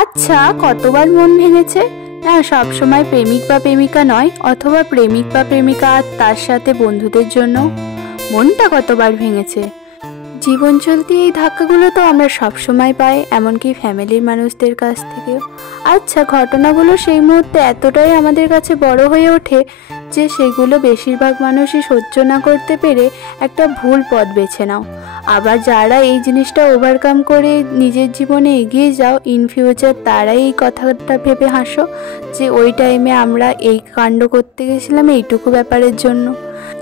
আচ্ছা, কতবার মন ভেঙেছে? না, সবসময় প্রেমিক বা প্রেমিকা নয়, অথবা প্রেমিক বা প্রেমিকা আর তার সাথে বন্ধুদের জন্য মনটা কতবার ভেঙেছে। জীবন চলতে এই ধাক্কাগুলো তো আমরা সবসময় পাই, এমনকি ফ্যামিলির মানুষদের কাছ থেকেও। আচ্ছা, ঘটনাগুলো সেই মুহূর্তে এতটাই আমাদের কাছে বড় হয়ে ওঠে যে সেগুলো বেশিরভাগ মানুষই সহ্য না করতে পেরে একটা ভুল পথ বেছে নাও। আবার যারা এই জিনিসটা ওভারকাম করে নিজের জীবনে এগিয়ে যাও ইন ফিউচার, তারাই এই কথাটা ভেবে হাসো যে ওই টাইমে আমরা এই কাণ্ড করতে গেছিলাম এইটুকু ব্যাপারের জন্য।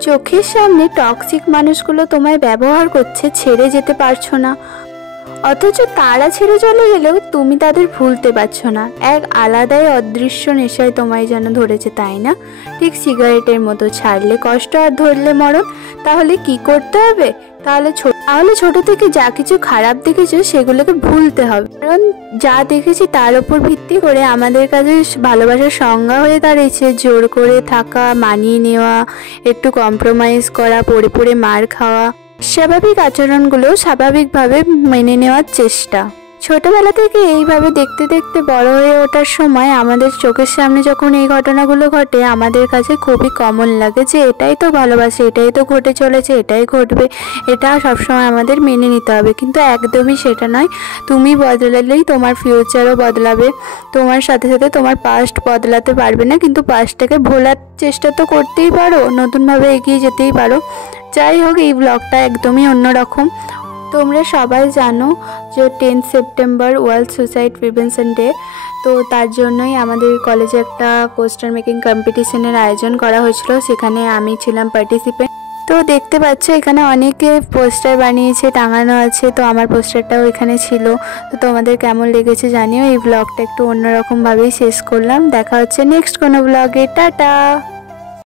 চোখের সামনে টক্সিক মানুষগুলো তোমায় ব্যবহার করছে, ছেড়ে যেতে পারছো না, অথচ তারা ছেড়ে চলে গেলেও তুমি তাদের ভুলতে পারছো না। এক আলাদাই অদৃশ্য নেশায় তোমায় যেন ধরেছে, তাই না? ঠিক সিগারেটের মতো, ছাড়লে কষ্ট আর ধরলে মরণ। তাহলে কি করতে হবে? তাহলে ছোট থেকে যা কিছু খারাপ দেখেছো সেগুলোকে ভুলতে হবে, কারণ যা দেখেছি তার উপর ভিত্তি করে আমাদের কাছে ভালোবাসার সংজ্ঞা হয়ে দাঁড়িয়েছে জোর করে থাকা, মানিয়ে নেওয়া, একটু কম্প্রোমাইজ করা, পড়ে পড়ে মার খাওয়া, স্বাভাবিক আচরণগুলো স্বাভাবিকভাবে মেনে নেওয়ার চেষ্টা। ছোটবেলা থেকে এইভাবে দেখতে দেখতে বড় হয়ে ওঠার সময় আমাদের চোখের সামনে যখন এই ঘটনাগুলো ঘটে, আমাদের কাছে খুবই কমন লাগে যে এটাই তো ভালোবাসা, এটাই তো ঘটে চলেছে, এটাই ঘটবে, এটা সবসময় আমাদের মেনে নিতে হবে। কিন্তু একদমই সেটা নয়। তুমি বদলালেই তোমার ফিউচারও বদলাবে। তোমার সাথে সাথে তোমার পাস্ট বদলাতে পারবে না, কিন্তু পাস্টটাকে ভোলার চেষ্টা তো করতেই পারো, নতুনভাবে এগিয়ে যেতেই পারো। যাই হোক, এই ব্লগটা একদমই অন্যরকম। তোমরা সবাই জানো যে 10 September world suicide prevention day, তো তার জন্যই আমাদের কলেজে একটা পোস্টার মেকিং কম্পিটিশনের আয়োজন করা হয়েছিল, সেখানে আমি ছিলাম পার্টিসিপেন্ট। তো দেখতে পাচ্ছ এখানে অনেকে পোস্টার বানিয়েছে, টাঙানো আছে, তো আমার পোস্টারটাও এখানে ছিল। তো তোমাদের কেমন লেগেছে জানিও। এই ব্লগটা একটু অন্যরকমভাবেই শেষ করলাম। দেখা হচ্ছে নেক্সট কোনো ব্লগে। টাটা।